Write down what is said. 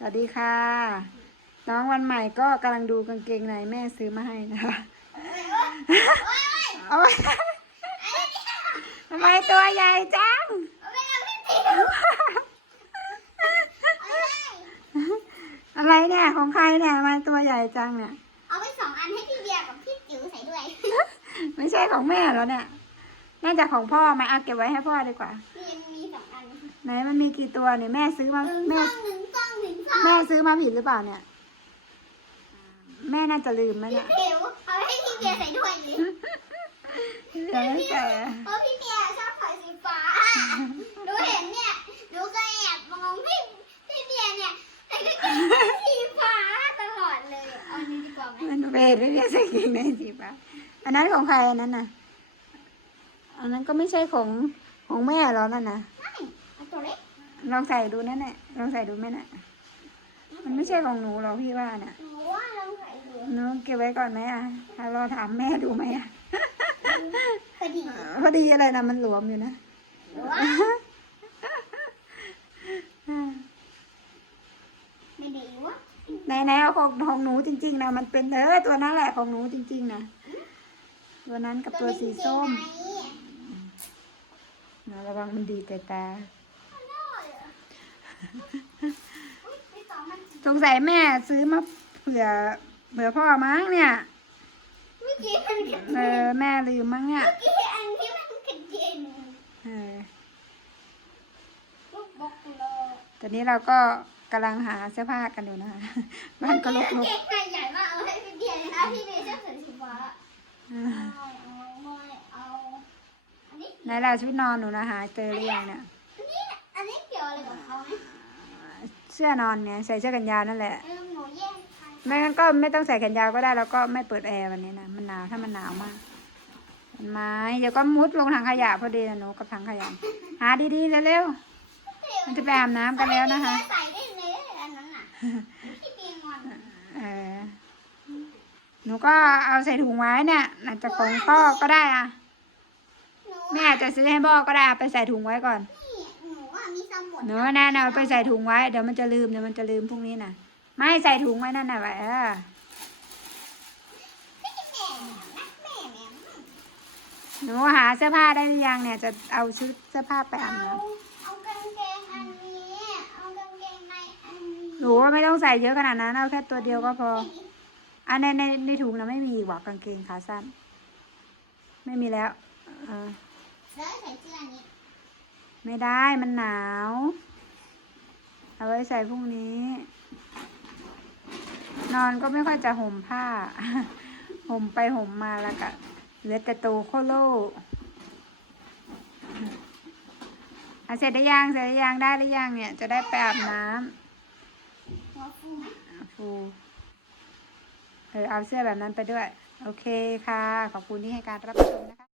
สวัสดีค่ะ น้องวันใหม่ก็กำลังดูกางเกงในแม่ซื้อมาให้นะคะโอ๊ยทำไมตัวใหญ่จัง อะไรเนี่ยของใครเนี่ยทำไมันตัวใหญ่จังเนี่ย เอาไปสองอันให้พี่เบียร์กับพี่จิ๋วใส่ด้วย ไม่ใช่ของแม่แล้วเนี่ย น่าจะของพ่อไหมาเอาเก็บไว้ให้พ่อดีกว่า มีมีสองอัน ไหนมันมีกี่ตัวเนี่ยแม่ซื้อมาหนึ่งแม่ซองหนึ่ง แม่ซื้อมาผิดหรือเปล่าเนี่ย แม่น่าจะลืมไหมพี่เนี่ยจิ๋วเอาให้พี่เบียร์ใส่ด้วยเลยเดี๋ยวไม่ใส่เพราะพี่เบียร์ชอบใส่สีฟ้าหนูเห็นเนี่ยหนูก็แอบมองพี่พี่เบียร์เนี่ยใส่กางเกงสีฟ้าตลอดเลย เอาอันนี้ดีกว่าไหมมันเวทไม่ได้ใส่เกงในสิปะอันนั้นของใครอันนั้นน่ะ อันนั้นก็ไม่ใช่ของของแม่หรอกนั่นน่ะไม่เอาตัวเล็กลองใส่ดูนั่นแหละลองใส่ดูไหมน่ะ มันไม่ใช่ของหนูหรอกพี่ว่าน่ะหนูว่าลองใส่ดูหนูเก็บไว้ก่อนไหมอะถ้ารอถามแม่ดูไหมอะพอดีพอดีอะไรนะมันหลวมอยู่นะหรือว่าไม่ดีวะในในเอาของของหนูจริง ๆนะมันเป็นเออตัวนั้นแหละของหนูจริง ๆนะตัวนั้นกับตัวสีส้มนะระวังมันดีแต่ตา สงสัยแม่ซื้อมาเผื่อเผื่อพ่อมั้งเนี่ย เมื่อกี้มันกระเอเด็นอแม่ลืมมั้งเนี่ย เมื่อกี้อันที่มันกระเด็นเออ ลูกบล็อกเลยตอนนี้เราก็กำลังหาเสื้อผ้ากันอยู่นะคะ บ้านก็รเมื่อกี้กเก่งใหญ่มากเอาให้พี่เบียร์เลยนะพี่เบียร์ชอบใส่สีฟ้าๆเอาอ่าเอาไม่เอาอันนี้ ไหนล่ะชุดนอนหนูนะหาเจอหรือยังเนี่ย อันนี้อันนี้เกี่ยวอะไรกับเขาไหมเสื้อนอนเนี่ยใส่เสื้อกันยาวนั่นแหละเออหนูแย่งใครไม่งั้นก็ไม่ต้องใส่แขนยาวก็ได้แล้วก็ไม่เปิดแอร์วันนี้นะมันหนาวถ้ามันหนาวมากเห็นไหมเดี๋ยวก็มุดลงถังขยะพอดีนะหนูกับถังขยะหาดีๆเร็วๆมันจะไปอาบน้ำกันแล้วนะคะพี่เบียร์ใส่ได้เลยอันนั้นน่ะพี่เบียร์งอนเออหนูก็เอาใส่ถุงไว้เนี่ยอาจจะของพ่อก็ได้อะหนูแม่อาจจะซื้อให้พ่อก็ได้เอาไปใส่ถุงไว้ก่อนนี่ห นูว่ามีสมุดหนูว่าแน่นเอาไปใส่ถุงไว้ เดี๋ยวมันจะลืมเดี๋ยวมันจะลืมพรุ่งนี้นะไม่ใส่ถุงไว้นั่นน่ะไว้เออพี่แม่นะแม่แม่หนูหาเสื้อผ้าได้หรือยังเนี่ย จะเอาชุดเสื้อผ้าไปอาบเอาน้เอากางเกงอันนี้ เอากางเกงในอันนี้ำหนูว่าไม่ต้องใส่เยอะขนาดนั้นเอาแค่ตัวเดียวก็พอ อันในในในถุงนะไม่มีอีกว่ากางเกงขาสั้น ไม่มีแล้วเออ แล้วใส่เสื้อนี้ ไม่ได้มันหนาว เอาไว้ใส่พรุ่งนี้ นอนก็ไม่ค่อยจะห่มผ้า ห่มไปห่มมาแล้วก็เหลือแต่โตโคโลอะเสร็จได้ยังเสร็จได้ยังได้หรือยังเนี่ยจะได้ไปอาบน้ำอะฟูเออเอาเสื้อแบบนั้นไปด้วย โอเคค่ะ ขอบคุณที่ให้การรับชมนะคะ